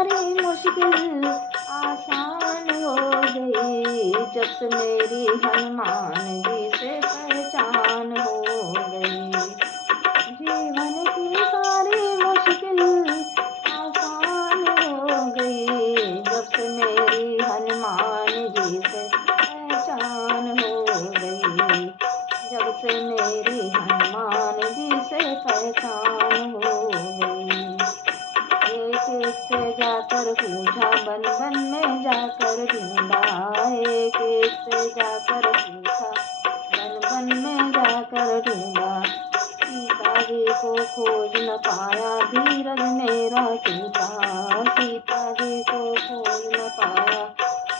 सारी मुश्किल आसान हो गई, जब से मेरी हनुमान जी से पहचान हो गई। जीवन की सारी मुश्किल आसान हो गई, जब से मेरी हनुमान जी से पहचान हो गई। जब से मेरी हनुमान जी से पहचान हो गई। एक एक से जाकर पूछा, बन बन में जाकर ढूंढा। एक एक से जाकर पूछा, बन बन में जाकर ढूंढा। सीता जी को खोज न पाया, धीरज मेरा टूटा। सीता जी को खोज न पाया,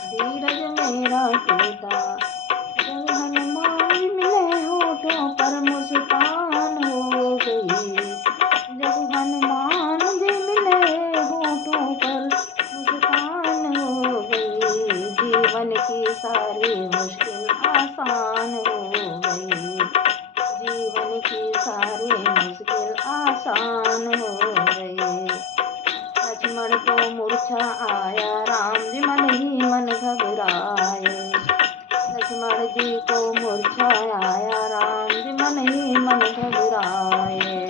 धीरज मेरा टूटा। जब हनुमान जी मिले होठों पर मुस्कान हो गई। जब हनुमान जी मिले होठों पर मुस्कान हो गई। जीवन की सारी मुश्किल आसान हो गई। जीवन की सारी मुश्किल आसान हो गई। लक्ष्मण को मूर्छा आया, राम जी मन ही मन घबराए। लक्ष्मण जी को मूर्छा आया, राम जी मन ही मन घबराए।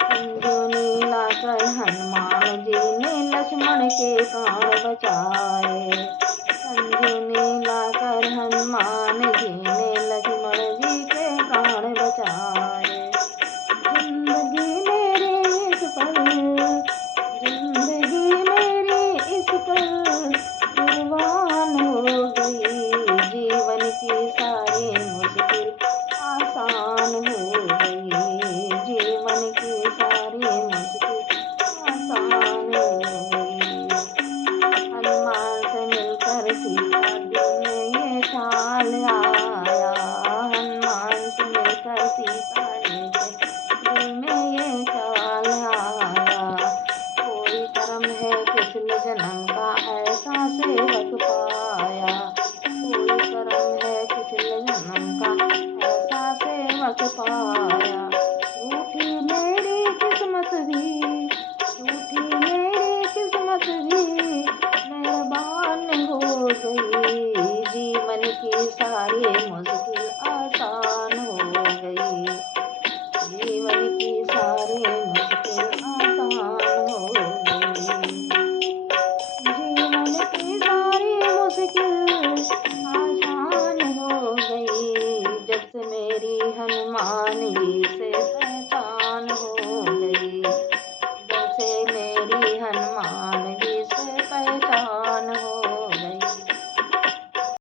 संजीवनी लाकर हनुमान जी ने लक्ष्मण के प्राण बचाए। संजीवनी लाकर हनुमान जी ने